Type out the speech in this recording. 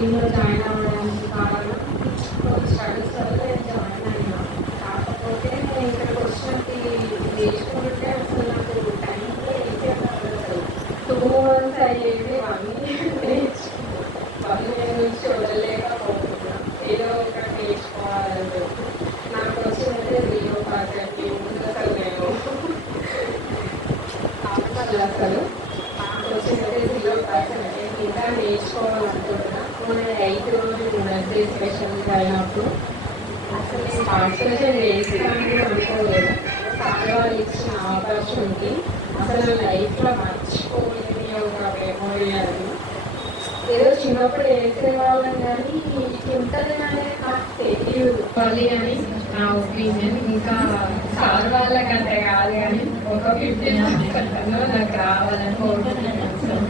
దీనిలో జాయిన్ అవ్వడానికి కారణం స్టడీస్ వల్ల నేను జాయిన్ అయినా. కాకపోతే నేను ఇక్కడికి వచ్చినట్టు నేర్చుకుంటుంటే అసలు నాకు టైంలో ఈజీ అసలు 2 months అయ్యేది. 1 year నేర్చుకున్నాను. 1 year నుంచి వదలలేకపోతున్నా. ఏదో ఒకటి నేర్చుకోవాలని చెప్పి నాకు వచ్చినట్టే 0% అసలు నేను అసలు నాకు వచ్చినట్టే 0%. ఇంకా నేర్చుకోవాలనుకుంటున్నా. మన 8 రోజులు ఉన్నది స్పెషల్గా అయినప్పుడు అసలు నేను పార్టిసిపేషన్ చేస్తానని అనుకోలేదు. సార్ వాళ్ళు ఇచ్చిన ఆపర్చునిటీ అసలు లైఫ్లో మర్చిపోలేని ఒక మెమొరీ అది. ఏదో చిన్నప్పుడు వేసేవాళ్ళం కానీ ఇట్లా ఉంటుంది అనేది నాకు తెలియదు మళ్ళీ అని నా ఒపీనియన్. ఇంకా సార్ వాళ్ళకంటే కాదు కానీ ఒక 50% నాకు రావాలని కోరుకుంటున్నాను.